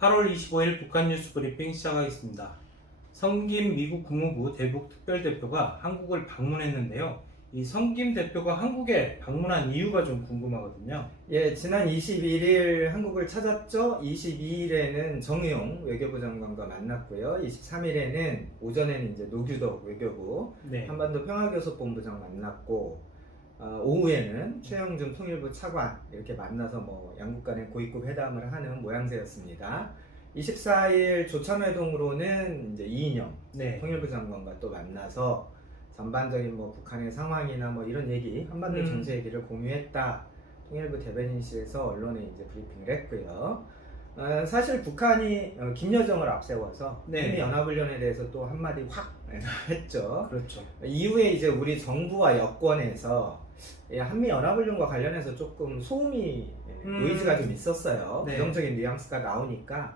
8월 25일 북한 뉴스 브리핑 시작하겠습니다. 성김 미국 국무부 대북 특별대표가 한국을 방문했는데요. 이 성김 대표가 한국에 방문한 이유가 좀 궁금하거든요. 예, 지난 21일 한국을 찾았죠. 22일에는 정의용 외교부 장관과 만났고요. 23일에는 오전에는 이제 노규덕 외교부 네. 한반도 평화교섭본부장 만났고, 오후에는 최영준 통일부 차관 이렇게 만나서 양국 간의 고위급 회담을 하는 모양새였습니다. 24일 조참회동으로는 이제 이인영 네. 통일부 장관과 또 만나서 전반적인 북한의 상황이나 이런 얘기, 한반도 정세 얘기를 공유했다. 통일부 대변인실에서 언론에 이제 브리핑을 했고요. 사실 북한이 김여정을 앞세워서 네. 한미 연합훈련에 대해서 또 한마디 확 했죠. 그렇죠. 이후에 이제 우리 정부와 여권에서 한미 연합훈련과 관련해서 조금 소음이 노이즈가 좀 있었어요. 네. 부정적인 뉘앙스가 나오니까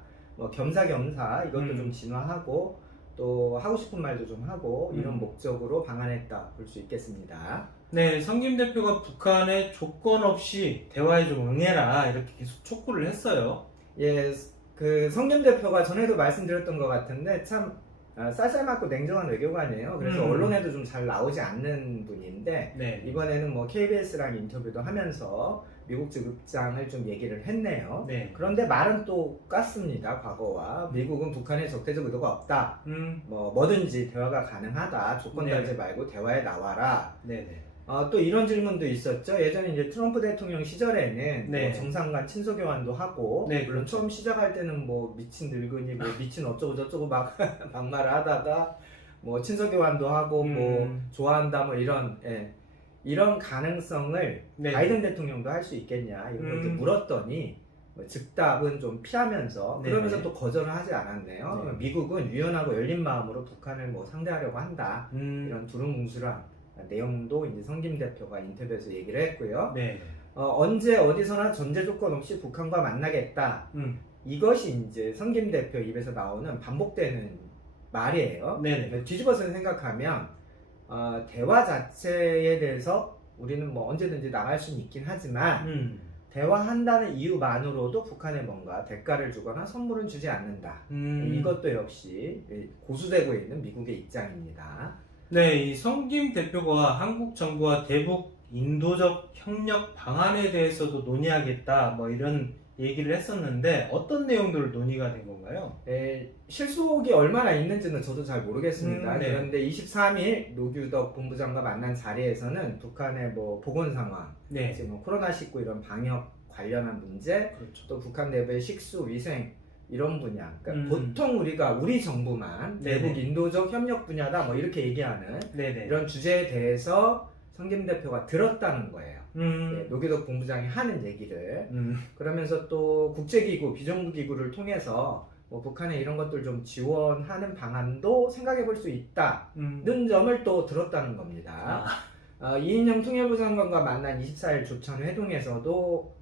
겸사겸사 이것도 좀 진화하고 또 하고 싶은 말도 좀 하고 이런 목적으로 방한했다 볼 수 있겠습니다. 네, 성김 대표가 북한에 조건 없이 대화에 좀 응해라 이렇게 계속 촉구를 했어요. 예, 그 성김 대표가 전에도 말씀드렸던 것 같은데 참 쌀쌀맞고 냉정한 외교관이에요. 그래서 언론에도 좀 잘 나오지 않는 분인데 네. 이번에는 KBS랑 인터뷰도 하면서 미국 지급장을 좀 얘기를 했네요. 네. 그런데 말은 또 깠습니다. 과거와 미국은 북한에 적대적 의도가 없다. 뭐든지 대화가 가능하다. 조건 달지 말고 대화에 나와라. 네네. 또 이런 질문도 있었죠. 예전에 이제 트럼프 대통령 시절에는 네. 정상 간 친서 교환도 하고, 네, 물론 그렇죠. 처음 시작할 때는 미친 늙은이, 미친 어쩌고 저쩌고 막 막말을 하다가 친서 교환도 하고 좋아한다 이런 가능성을 네. 바이든 대통령도 할 수 있겠냐 이런 걸 이제 물었더니 즉답은 좀 피하면서 네. 그러면서 또 거절을 하지 않았네요. 네. 미국은 유연하고 열린 마음으로 북한을 상대하려고 한다. 이런 두루뭉술한 내용도 이제 성김 대표가 인터뷰에서 얘기를 했고요. 네. 언제 어디서나 전제 조건 없이 북한과 만나겠다. 이것이 이제 성김 대표 입에서 나오는 반복되는 말이에요. 네네. 뒤집어서 생각하면 대화 자체에 대해서 우리는 언제든지 나갈 수는 있긴 하지만 대화한다는 이유만으로도 북한에 뭔가 대가를 주거나 선물은 주지 않는다. 이것도 역시 고수되고 있는 미국의 입장입니다. 네, 이 성김 대표가 한국 정부와 대북 인도적 협력 방안에 대해서도 논의하겠다 이런 얘기를 했었는데 어떤 내용들 논의가 된 건가요? 실속이 얼마나 있는지는 저도 잘 모르겠습니다. 네. 그런데 23일 노규덕 본부장과 만난 자리에서는 북한의 보건 상황, 네. 지금 코로나19 이런 방역 관련한 문제, 그렇죠. 또 북한 내부의 식수, 위생 이런 분야. 그러니까 보통 우리 정부만 네네. 대북 인도적 협력 분야다 이렇게 얘기하는 네네. 이런 주제에 대해서 성김 대표가 들었다는 거예요. 노규덕 본부장이 하는 얘기를 그러면서 또 국제기구, 비정부기구를 통해서 북한에 이런 것들 좀 지원하는 방안도 생각해 볼 수 있다는 점을 또 들었다는 겁니다. 이인영 통일부 장관과 만난 24일 조천 회동에서도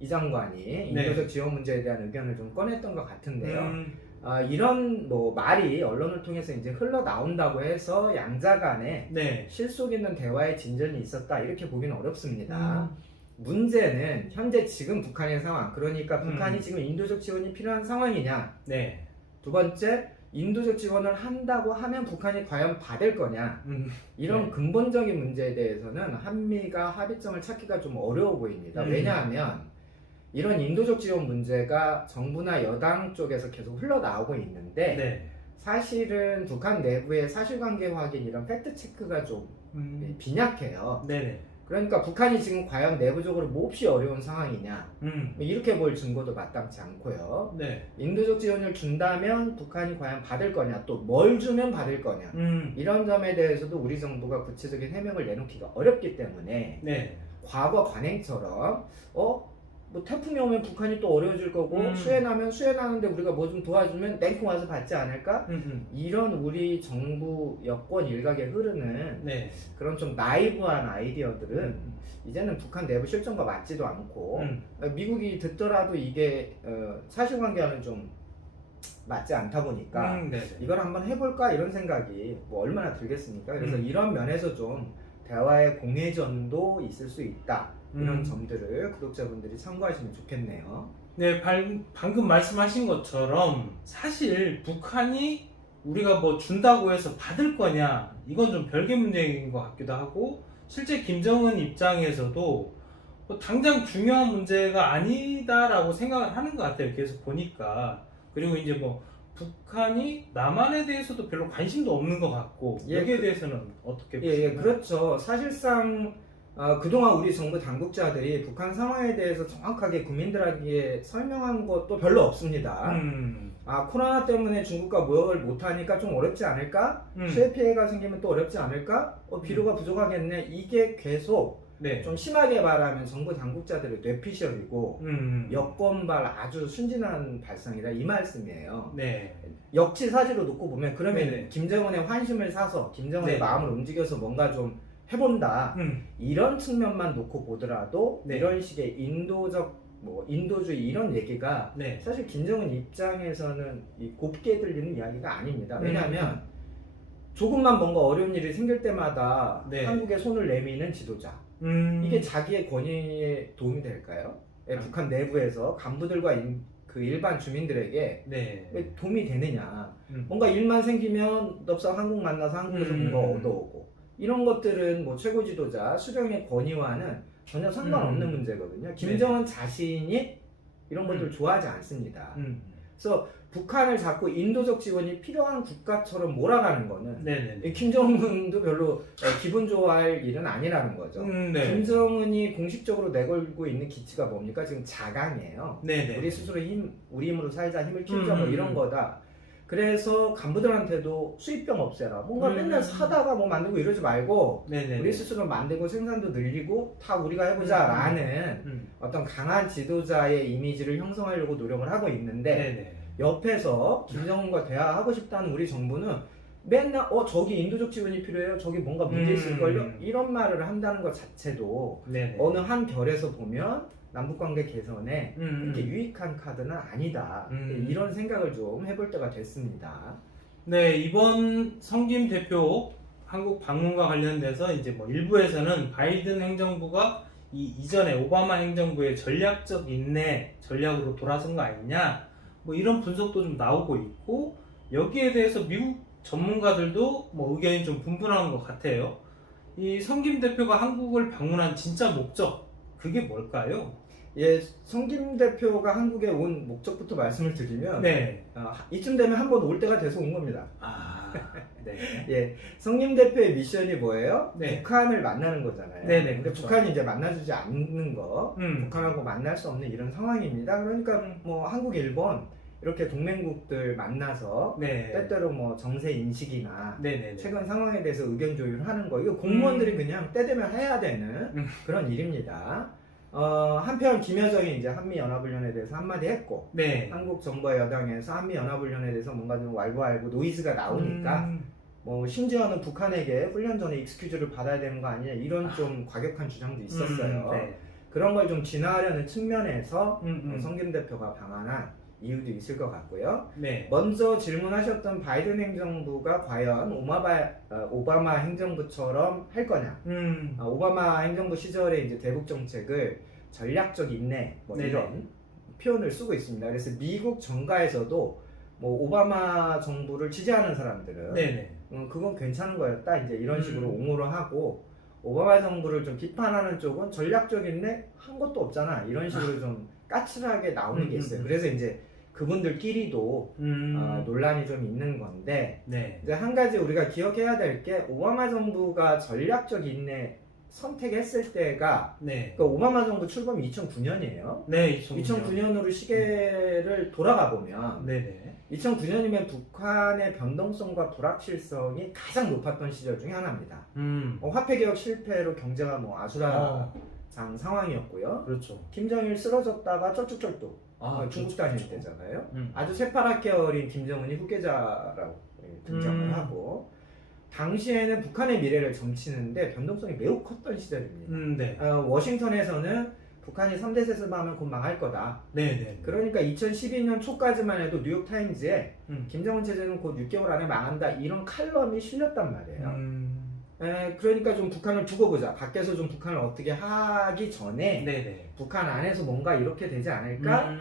이 장관이 인도적 지원 문제에 대한 의견을 좀 꺼냈던 것 같은데요. 이런 말이 언론을 통해서 이제 흘러나온다고 해서 양자 간에 실속 있는 대화의 진전이 있었다 이렇게 보기는 어렵습니다. 문제는 현재 지금 북한의 상황, 그러니까 북한이 지금 인도적 지원이 필요한 상황이냐. 두 번째, 인도적 지원을 한다고 하면 북한이 과연 받을 거냐. 이런 근본적인 문제에 대해서는 한미가 합의점을 찾기가 좀 어려워 보입니다. 왜냐하면 이런 인도적 지원 문제가 정부나 여당 쪽에서 계속 흘러나오고 있는데 사실은 북한 내부의 사실관계 확인 이런 팩트체크가 좀 빈약해요. 그러니까 북한이 지금 과연 내부적으로 몹시 어려운 상황이냐 이렇게 볼 증거도 마땅치 않고요. 인도적 지원을 준다면 북한이 과연 받을 거냐, 또 뭘 주면 받을 거냐 이런 점에 대해서도 우리 정부가 구체적인 해명을 내놓기가 어렵기 때문에 과거 관행처럼 태풍이 오면 북한이 또 어려워질 거고 수해나면 수해나는데 우리가 좀 도와주면 냉큼 와서 받지 않을까? 이런 우리 정부 여권 일각에 흐르는 그런 좀 나이브한 아이디어들은 이제는 북한 내부 실정과 맞지도 않고 미국이 듣더라도 이게 사실관계와는 좀 맞지 않다 보니까 이걸 한번 해볼까 이런 생각이 얼마나 들겠습니까? 그래서 이런 면에서 좀 대화의 공회전도 있을 수 있다. 이런 점들을 구독자분들이 참고하시면 좋겠네요. 네, 방금 말씀하신 것처럼 사실 북한이 우리가 뭐 준다고 해서 받을 거냐 이건 좀 별개 문제인 것 같기도 하고 실제 김정은 입장에서도 뭐 당장 중요한 문제가 아니다라고 생각을 하는 것 같아요. 계속 보니까. 그리고 이제 뭐 북한이 남한에 대해서도 별로 관심도 없는 것 같고 여기에 대해서는 어떻게 보시나요? 그렇죠. 사실상 그동안 우리 정부 당국자들이 북한 상황에 대해서 정확하게 국민들에게 설명한 것도 별로 없습니다. 코로나 때문에 중국과 무역을 못하니까 좀 어렵지 않을까? 수해 피해가 생기면 또 어렵지 않을까? 비료가 부족하겠네. 이게 계속 네. 좀 심하게 말하면 정부 당국자들의 뇌피셜이고 여권발 아주 순진한 발상이다 이 말씀이에요. 네. 역지사지로 놓고 보면 그러면 네네. 김정은의 환심을 사서 김정은의 네. 마음을 움직여서 뭔가 좀 해본다 이런 측면만 놓고 보더라도 네. 이런 식의 인도적 인도주의 이런 얘기가 네. 사실 김정은 입장에서는 곱게 들리는 이야기가 아닙니다. 왜냐하면 조금만 뭔가 어려운 일이 생길 때마다 네. 한국에 손을 내미는 지도자 이게 자기의 권위에 도움이 될까요? 북한 내부에서 간부들과 그 일반 주민들에게 네. 왜 도움이 되느냐? 뭔가 일만 생기면 넙사 한국 만나서 한국에서 뭔가 얻어오고 이런 것들은 뭐 최고 지도자 수령의 권위와는 전혀 상관없는 문제거든요. 김정은 자신이 이런 것들 좋아하지 않습니다. 그래서 북한을 자꾸 인도적 지원이 필요한 국가처럼 몰아가는 거는 네네. 김정은도 별로 기분 좋아할 일은 아니라는 거죠. 네. 김정은이 공식적으로 내걸고 있는 기치가 뭡니까? 지금 자강이에요. 네네. 우리 스스로 우리 힘으로 살자, 힘을 키우자 뭐 이런 거다. 그래서 간부들한테도 수입병 없애라. 뭔가 맨날 사다가 뭐 만들고 이러지 말고 네네. 우리 스스로 만들고 생산도 늘리고 다 우리가 해보자라는 어떤 강한 지도자의 이미지를 형성하려고 노력을 하고 있는데 네네. 옆에서 김정은과 대화하고 싶다는 우리 정부는 맨날 저기 인도적 지원이 필요해요. 저기 뭔가 문제 있을걸요. 이런 말을 한다는 것 자체도 네네. 어느 한 결에서 보면 남북관계 개선에 그렇게 유익한 카드는 아니다. 이런 생각을 좀 해볼 때가 됐습니다. 네, 이번 성김 대표 한국 방문과 관련돼서 이제 뭐 일부에서는 바이든 행정부가 이전에 오바마 행정부의 전략적 인내 전략으로 돌아선 거 아니냐, 뭐 이런 분석도 좀 나오고 있고 여기에 대해서 미국 전문가들도 뭐 의견이 좀 분분한 것 같아요. 이 성김 대표가 한국을 방문한 진짜 목적 그게 뭘까요? 성김 대표가 한국에 온 목적부터 말씀을 드리면 네. 이쯤 되면 한번 올 때가 돼서 온 겁니다. 네. 성김 대표의 미션이 뭐예요? 네. 북한을 만나는 거잖아요. 네네. 근데 그렇죠. 북한이 이제 만나주지 않는 거, 북한하고 만날 수 없는 이런 상황입니다. 그러니까 뭐 한국, 일본 이렇게 동맹국들 만나서 네. 때때로 뭐 정세 인식이나 네네네. 최근 상황에 대해서 의견 조율하는 거 이거 공무원들이 그냥 때 되면 해야 되는 그런 일입니다. 한편 김여정이 이제 한미연합훈련에 대해서 한마디 했고 네. 한국 정부와 여당에서 한미연합훈련에 대해서 뭔가 좀 왈가왈부 노이즈가 나오니까 뭐 심지어는 북한에게 훈련 전에 익스큐즈를 받아야 되는 거 아니냐 이런 좀 과격한 주장도 있었어요. 네. 그런 걸 좀 진화하려는 측면에서 성김 대표가 방한한 이유도 있을 것 같고요. 네. 먼저 질문하셨던 바이든 행정부가 과연 오바마 행정부처럼 할 거냐? 오바마 행정부 시절에 이제 대북 정책을 전략적 인내 뭐 이런 표현을 쓰고 있습니다. 그래서 미국 정가에서도 뭐 오바마 정부를 지지하는 사람들은 그건 괜찮은 거였다 이제 이런 식으로 옹호를 하고 오바마 정부를 좀 비판하는 쪽은 전략적 인내 한 것도 없잖아 이런 식으로 좀 까칠하게 나오는 게 있어요. 그래서 이제 그분들끼리도 논란이 좀 있는 건데 이제 한 가지 우리가 기억해야 될 게 오바마 정부가 전략적 인내 선택했을 때가 그러니까 오바마 정부 출범이 2009년이에요. 네, 2009년으로 시계를 돌아가 보면 2009년이면 북한의 변동성과 불확실성이 가장 높았던 시절 중에 하나입니다. 화폐 개혁 실패로 경제가 뭐 아수라장 상황이었고요. 그렇죠. 김정일 쓰러졌다가 쩔뚝쩔뚝 중국 다닐 때잖아요. 아주 새파랗게 어린 김정은이 후계자라고 등장을 하고 당시에는 북한의 미래를 점치는데 변동성이 매우 컸던 시절입니다. 워싱턴에서는 북한이 3대 세습하면 곧 망할 거다. 그러니까 2012년 초까지만 해도 뉴욕타임즈에 김정은 체제는 곧 6개월 안에 망한다 이런 칼럼이 실렸단 말이에요. 그러니까 좀 북한을 두고 보자. 밖에서 좀 북한을 어떻게 하기 전에 네네. 북한 안에서 뭔가 이렇게 되지 않을까?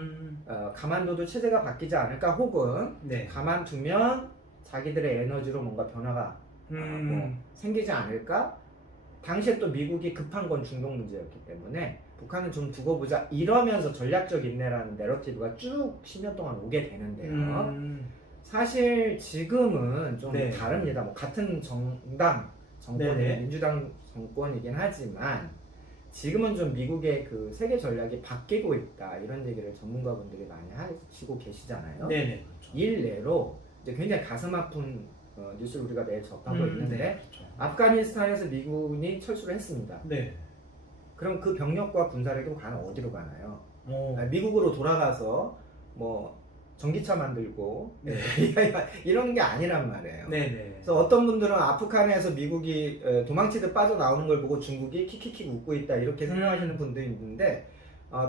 가만둬도 체제가 바뀌지 않을까? 혹은 네. 가만두면 자기들의 에너지로 뭔가 변화가 뭐 생기지 않을까? 당시에 또 미국이 급한 건 중동 문제였기 때문에 북한은 좀 두고 보자 이러면서 전략적 인내라는 내러티브가 쭉 10년 동안 오게 되는데요. 사실 지금은 좀 네. 다릅니다. 뭐 같은 정권이 네네. 민주당 정권이긴 하지만 지금은 좀 미국의 그 세계 전략이 바뀌고 있다 이런 얘기를 전문가분들이 많이 하시고 계시잖아요. 네네. 그렇죠. 일례로 이제 굉장히 가슴 아픈 뉴스를 우리가 매일 접하고 있는데 네. 그렇죠. 아프가니스탄에서 미군이 철수를 했습니다. 네. 그럼 그 병력과 군사력이 과연 어디로 가나요? 오. 미국으로 돌아가서 뭐 전기차 만들고 네. 이런 게 아니란 말이에요. 네네. 그래서 어떤 분들은 아프간에서 미국이 도망치듯 빠져나오는 걸 보고 중국이 킥킥킥 웃고 있다 이렇게 생각하시는 분도 있는데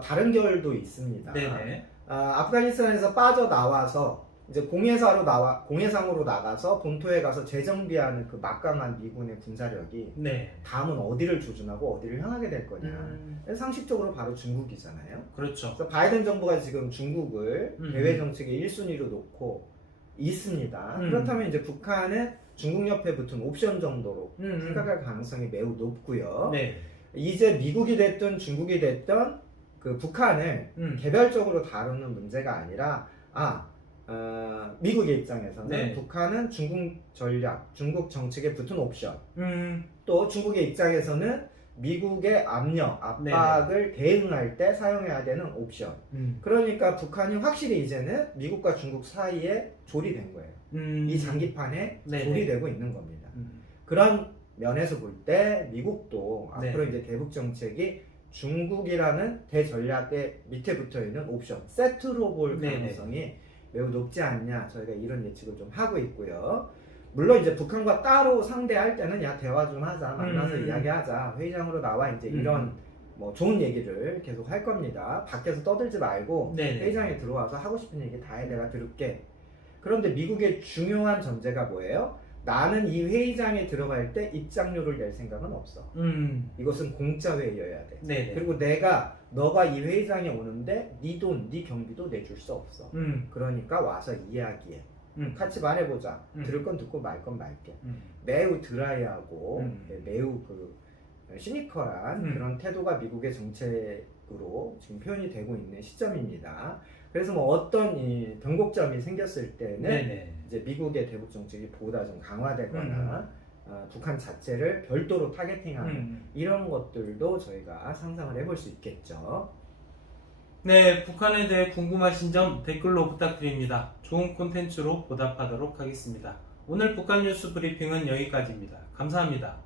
다른 결도 있습니다. 네네. 아프가니스탄에서 빠져나와서 이제 공해상으로 나가서 본토에 가서 재정비하는 그 막강한 미군의 군사력이 네. 다음은 어디를 조준하고 어디를 향하게 될 거냐. 상식적으로 바로 중국이잖아요. 그렇죠. 그래서 바이든 정부가 지금 중국을 음. 대외 정책의 1순위로 놓고 있습니다. 그렇다면 이제 북한은 중국 옆에 붙은 옵션 정도로 생각할 가능성이 매우 높고요. 네. 이제 미국이 됐든 중국이 됐든 그 북한을 개별적으로 다루는 문제가 아니라 미국의 입장에서는 네. 북한은 중국 전략, 중국 정책에 붙은 옵션 음. 또 중국의 입장에서는 미국의 압력, 압박을 대응할 때 사용해야 되는 옵션. 그러니까 북한이 확실히 이제는 미국과 중국 사이에 조리된 거예요. 이 장기판에 네네. 조리되고 있는 겁니다. 그런 면에서 볼 때 미국도 네. 앞으로 이제 대북 정책이 중국이라는 대전략의 밑에 붙어 있는 옵션 세트로 볼 네네. 가능성이 매우 높지 않냐 저희가 이런 예측을 좀 하고 있고요. 물론 이제 북한과 따로 상대할 때는 야 대화 좀 하자 만나서 이야기하자 회의장으로 나와 이제 이런 뭐 좋은 얘기를 계속 할 겁니다. 밖에서 떠들지 말고 네네. 회의장에 들어와서 하고 싶은 얘기 다 해 내가 들을게. 그런데 미국의 중요한 전제가 뭐예요? 나는 이 회의장에 들어갈 때 입장료를 낼 생각은 없어. 이것은 공짜 회의여야 돼. 네네. 그리고 너가 이 회의장에 오는데 네 돈, 네 경비도 내줄 수 없어. 그러니까 와서 이야기해. 같이 말해보자. 들을 건 듣고 말 건 말게. 매우 드라이하고 매우 그 시니컬한 그런 태도가 미국의 정책으로 지금 표현이 되고 있는 시점입니다. 그래서 뭐 어떤 이 변곡점이 생겼을 때는 네네. 이제 미국의 대북 정책이 보다 좀 강화되거나 북한 자체를 별도로 타겟팅하는 이런 것들도 저희가 상상을 해볼 수 있겠죠. 네, 북한에 대해 궁금하신 점 댓글로 부탁드립니다. 좋은 콘텐츠로 보답하도록 하겠습니다. 오늘 북한 뉴스 브리핑은 여기까지입니다. 감사합니다.